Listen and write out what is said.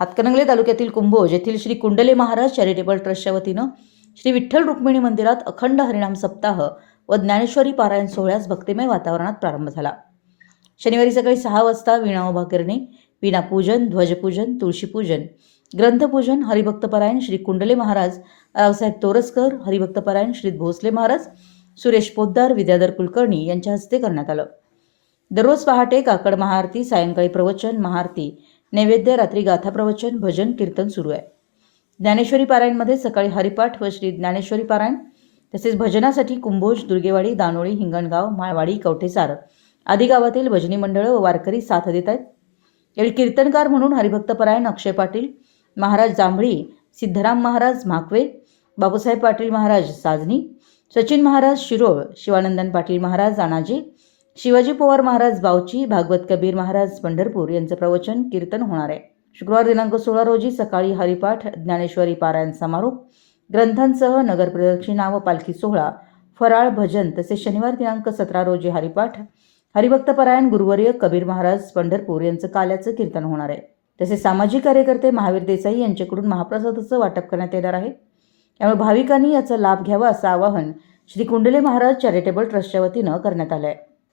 हातकणंगले तालुक्यातील कुंभोज येथील श्री कुंडले महाराज चॅरिटेबल ट्रस्टच्या वतीनं श्री विठ्ठल रुक्मिणी मंदिरात अखंड हरिणाम सप्ताह व ज्ञानेश्वरी पारायण सोहळ्यास भक्तिमय वातावरणात प्रारंभ झाला. शनिवारी सकाळी सहा वाजता वीणा उभा करणे ध्वजपूजन तुळशीपूजन ग्रंथपूजन हरिभक्तपरायण श्री कुंडले महाराज रावसाहेब तोरसकर हरिभक्तपरायण श्री भोसले महाराज सुरेश पोद्दार विद्याधर कुलकर्णी यांच्या हस्ते करण्यात आलं. दररोज पहाटे काकड महाआरती सायंकाळी प्रवचन महाआरती नैवेद्य रात्री गाथा प्रवचन भजन कीर्तन सुरू आहे. ज्ञानेश्वरी पारायणमध्ये सकाळी हरिपाठ व श्री ज्ञानेश्वरी पारायण तसेच भजनासाठी कुंभोज दुर्गेवाडी दानोळी हिंगणगाव माळवाडी कवठेसार आदी गावातील भजनी मंडळं व वारकरी साथ देत आहेत. यावेळी कीर्तनकार म्हणून हरिभक्तपरायण अक्षय पाटील महाराज जांभळी सिद्धराम महाराज म्हाकवे बापूसाहेब पाटील महाराज साजनी सचिन महाराज शिरोळ शिवानंदन पाटील महाराज अनाजी शिवाजी पवार महाराज बावची भागवत कबीर महाराज पंढरपूर यांचं प्रवचन कीर्तन होणार आहे. शुक्रवार दिनांक सोळा रोजी सकाळी हरिपाठ ज्ञानेश्वरी पारायण समारोप. ग्रंथांसह नगर प्रदक्षिणा व पालखी सोहळा फराळ भजन तसेच शनिवार दिनांक सतरा रोजी हरिपाठ हरिभक्तपरायण गुरुवर्य कबीर महाराज पंढरपूर यांचं काल्याचं कीर्तन होणार आहे. तसेच सामाजिक कार्यकर्ते महावीर देसाई यांच्याकडून महाप्रसादाचं वाटप करण्यात येणार आहे. त्यामुळे भाविकांनी याचा लाभ घ्यावा असं आवाहन श्री कुंडले महाराज चॅरिटेबल ट्रस्टच्या वतीनं करण्यात आलं आहे.